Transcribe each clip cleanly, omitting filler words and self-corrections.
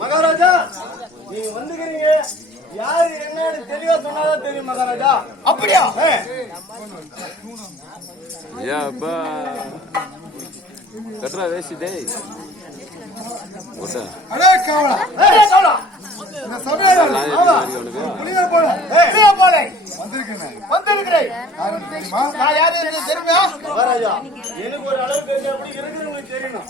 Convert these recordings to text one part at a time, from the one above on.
மகாராஜா நீங்க வந்துக்கிறீங்க யாரு என்னன்னு தெளிவா சொன்னாதான் தெரியும் மகாராஜா. அப்படியா? கட்ரா வேசி டேய் ஓட்டா அடே காவலா இந்த சபையில புளிய போல வந்திருக்கிறேன். நான் யாரு என்று தெரியுமா மகாராஜா? எனக்கு ஒரு அளவு தெரியும், அப்படி இருக்கிறவங்களுக்கு தெரியணும்.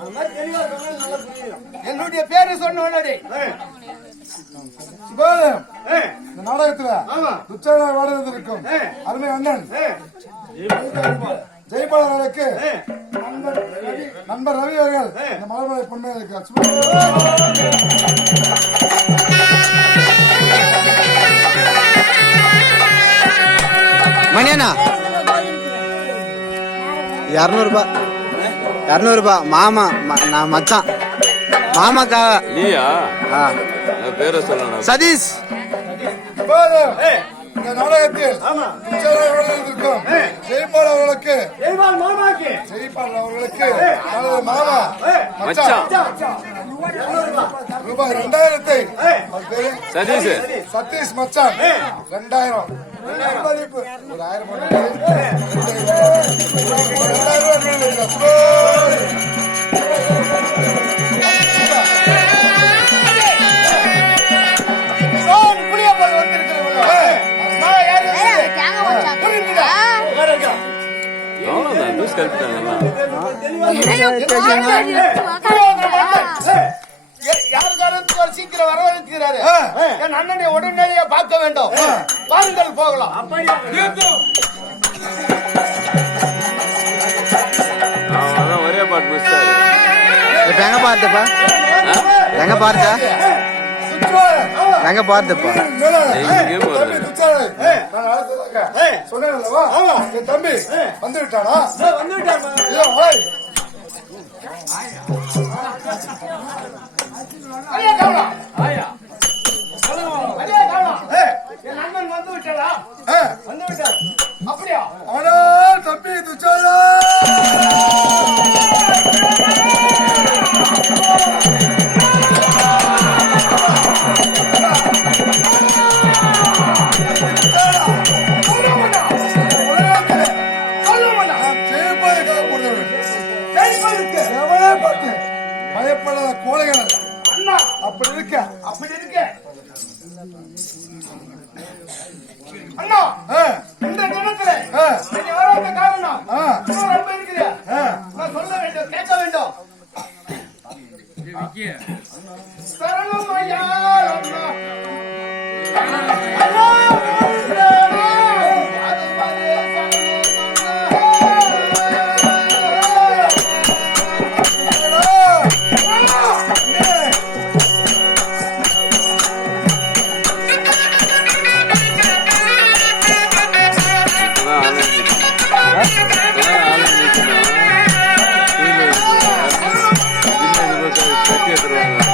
அது மாதிரி தெளிவா சொன்னா நல்லா புரியும். என்னுடைய பேரு சொன்ன உடனே இந்த நாடகத்துல துச்சான வாடகத்தில் இருக்கும் அருமை அண்ணன் ஜெயபாலனுக்கு நண்பர் ரவி அவர்கள் இந்த மலர்மலை பொண்ணு மணியண்ணா 200 ரூபாய் மாமா நான் மச்சான் மாமாக்காக நீயா பேரை சொல்லணும் சதீஷ். இந்த நாடகத்தில் இருக்கும் ஜெய்பால் அவர்களுக்கு மாமா ரூபாய் 2000 சதீஷ் சதீஷ் மச்சான் 2000 மதிப்பு ஒரு 1000. சீக்கிரம் வரவழைக்கிறாரு. என் அண்ணனை உடனடியே பார்க்க வேண்டும். பாருங்கள் போகலாம். ஒரே பாட்டு எங்க பார்த்தப்பா எங்க பார்த்தா எங்க பார்த்தப்பா சொன்னேன்லவா என் தம்பி வந்து விட்டானா? என் அண்ணன் வந்து விட்டாரா? வந்து விட்டார். அப்படியா? ஆனா தம்பி துச்சாதா பயப்படாத கோழைகள் அண்ணா. அப்படி இருக்க அண்ணா இந்த தினத்துல வராத காரணம் ரொம்ப இருக்கிறியா? நான் சொல்ல வேண்டும், கேட்க வேண்டும். சரணம் ஐயா அண்ணா. கட்டி எடுத்துருவாங்க.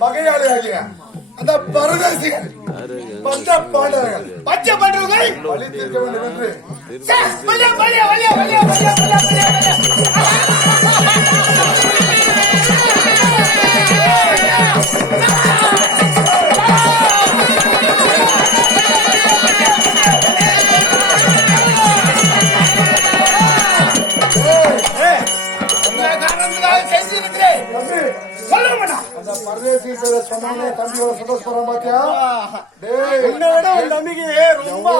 பகையாளியாகிய அந்த பரதேசிகள் பச்சை பாண்டவர்கள் வழி தீர்க்க வேண்டும் என்று பரதேசி சொன்னாங்க தம்பியோட சந்தோஷம் பாத்தியா நம்பிக்கை ரொம்ப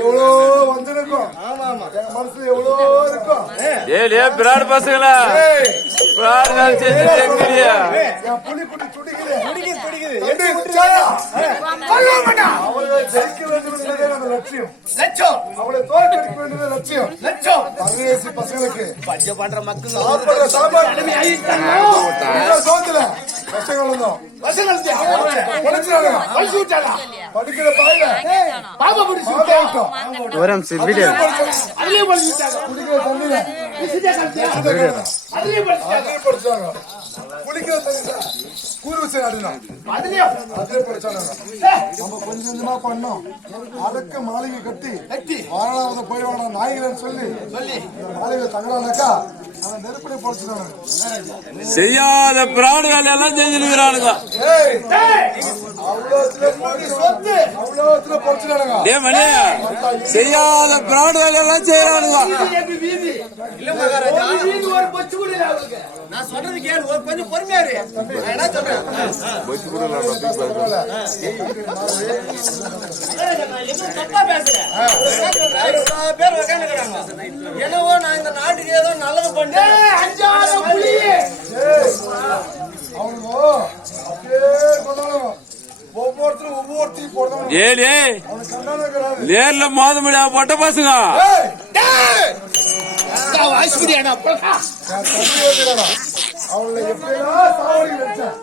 எவ்வளோ வந்திருக்கும் எங்க மனசுல எவ்வளோ இருக்கும் பிராடு பசங்களா புலி குட்டி துடிக்குது அவளை ஜெயிக்க வேண்டும் என்பதே நம்ம லட்சியம் அவளை தோற்கடிக்க வேண்டியது லட்சியம் பரதேசி பசங்களுக்கு பண்ற மக்கள் சோத்துல கஷ்டங்கள் வந்தோம் படிக்கிற பாயில ஒரு நிமிஷம் வீடியோ குடிக்கிற தண்ணியில படிச்சாங்க குடிக்கிற தண்ணியில கூறு வச்சு ஆடினோம் அதே படிச்சாங்க நம்ம கொஞ்சம் கொஞ்சமா பண்ணோம் அதுக்கு மாளிகை கட்டி வாழாத போய் வாழ நாய்கள் சொல்லி மாளிகை தங்கடானாக்கா அவன் நெருப்படி பொழைச்சினாங்க செய்யாத பிராடு வேலையெல்லாம் செஞ்சிருக்கிறானுங்க செய்யாத பிராடு வேலையெல்லாம் செய்யறானுங்க நான் சொல்றது கேளு கொஞ்சம் பொறுமையாரு என்ன சொல்றேன் தப்பா பேசுறேன் பேர் உட்காந்துக்கிறாங்க என்னவோ நான் இந்த நாட்டுக்கு ஏதோ நல்லது பண்ணேன் நேர்ல மோத முடியாம பட்ட பசங்க அவளை எப்படியா சாவடி வச்சேன்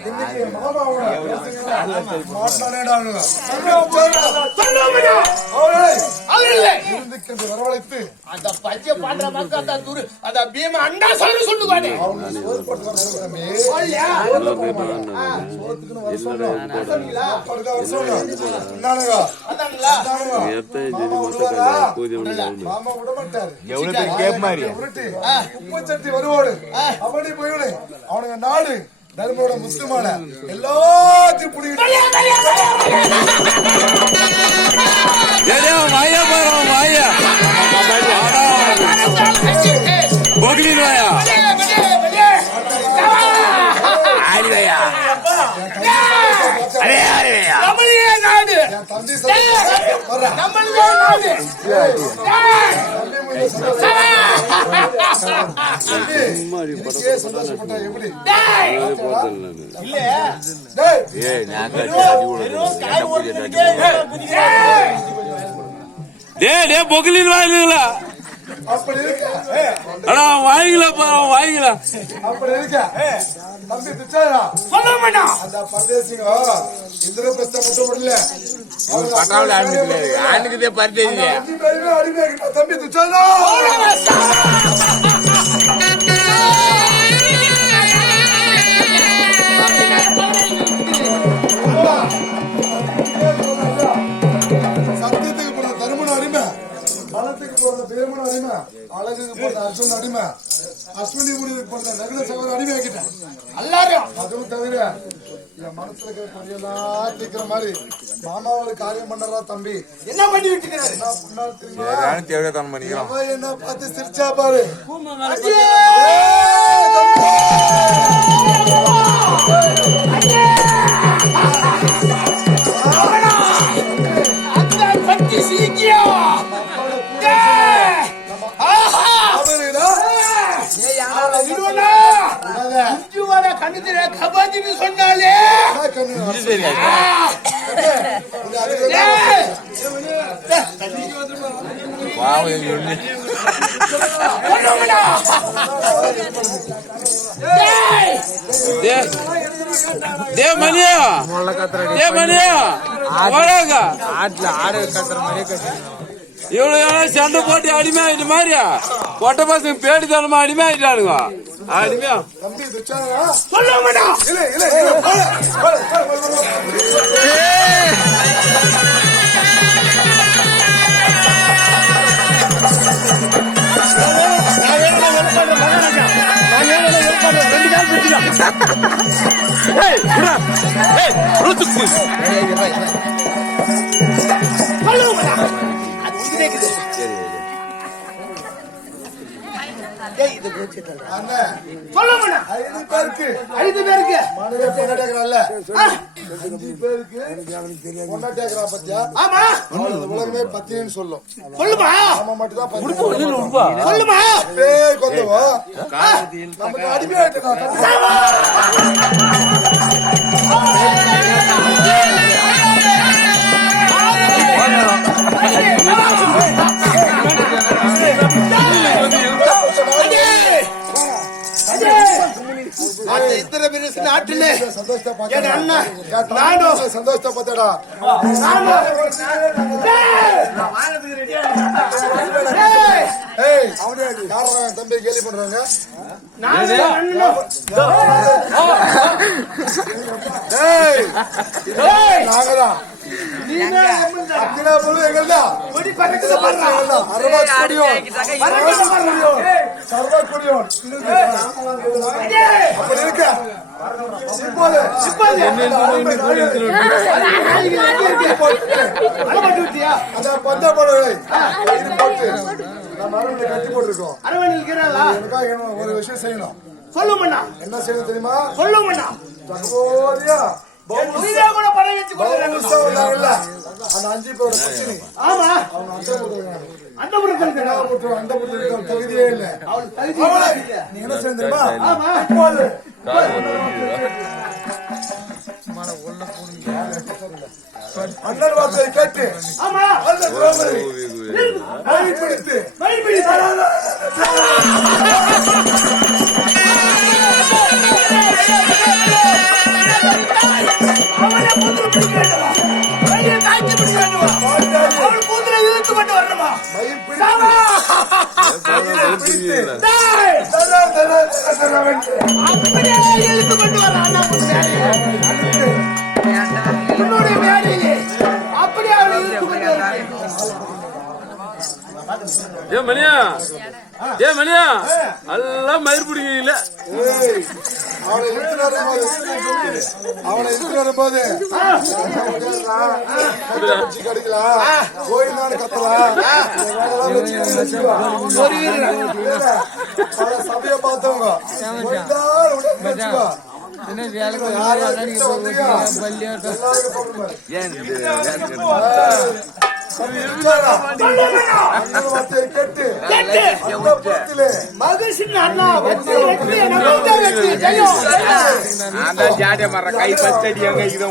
இன்னைக்கு மாமா வரவழைத்து அந்த பச்சை பாண்ட மக்கள் அந்த பீம அண்டா சொல்லு சொல்லுவானே மாமா விட மாட்டாரு உப்பச்சட்டி வருவாடு அப்படி போயிடு அவனுங்க நாடு தர்மோட முஸ்லிமான எல்லாத்தையும் புடிக்கிட்டு வாயா போறோம் வாயா போகிலின் வாயா ஆடிவையா அரே ஆடிவையா நம்மளே நாடு தம்பி நம்மளே நாடு சந்தோஷப்பட்டா எப்படி பொகிலின் வாயிலுங்களா அப்படி இருக்க ஆனா வாங்கிக்கலாம் வாங்கிக்கலாம். அப்படி இருக்க தம்பி பிச்சாரா சொல்ல வேண்டாம். அந்த பரதேசிங்க இந்திரபிரஸ்த மட்டும் முடியல ஆண்டுக்குதே பரிதேசிங்க. அடிமையாக்கிட்டா தம்பி துச்சாரா. சத்தியத்துக்கு போன தருமன் அடிமை, பலத்துக்கு போன பிரேமன் அடிமை, அழகுக்கு போன அர்ஜுன் அடிமை, அஸ்வினி முடிவுக்கு போன நகர சகோதர அடிமை ஆக்கிட்டேன் எல்லாரும். அதுவும் தவிர என் மனசுல இருக்கிற கொடியெல்லாம் தீக்கிற மாதிரி மாமாவோட காரியம் பண்ணறா தம்பி. என்ன பண்ணி விட்டுக்கிறாரு? என்ன பண்ணா தெரியுமா? அவன் என்ன பார்த்து சிரிச்சா பாரு. கபாஜின்னு சொன்னாலே மணியா ஆட்டுல ஆடு கத்துற மாதிரியே கட்டு. இவ்வளவு சண்டை போட்டு அடிமை ஆயிட்ட மாதிரியா பொட்ட பசங்க பேடித்தனமா அடிமை ஆயிட்டானுங்க. அடிமையா தம்பி துச்சாரா சொல்ல வேண்டாம். இல்ல இல்ல இல்ல சொல்ல வேண்டாம். 5 பேருக்கு மனைவி பொண்டாட்டியாக்குறான்ல, 5 பேருக்கு பொண்டாட்டியாக்குறா பத்தியா? ஆமா உலகமே பத்தினு சொல்லும். சொல்லுமா நாம மட்டும் தான் பத்தி சொல்லுமா. பேர் கொந்தவோ நமக்கு அடிமையாயிட்டு நாட்டிலே சந்தோஷத்தை பார்த்தடா. தம்பி கேள்வி பண்றாங்க. நாங்கதான் அப்படி இருக்க அந்த பந்த படவை நம்ம அரவணை கட்டி போட்டிருக்கோம். ஒரு விஷயம் செய்யணும். சொல்லுமண்ணா. என்ன செய்யணும் தெரியுமா? சொல்லுமண்ணா. தற்போதையா கூட படம் வச்சு அந்த 5 பேரோட பிரச்சனை. ஆமா அவங்க அந்த தகுதியே இல்ல. நீ என்ன செய்ய தெரியுமா? அண்ணன் வார்த்தையை கேட்டு அந்த துரோகரை வழிபிடித்து மணியா எல்லாம் மயிர் பிடிக்கல. அவனை இருக்கிற போது கடிக்கலாம், கோயிலான கத்தலாம், சபைய பார்த்தவங்க ஜாடிய மர கை பத்தடி அங்க இது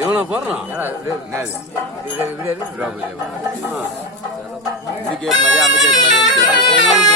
எவனா போடுறான் இது கேப் மாதிரி அந்த கேப் மாதிரி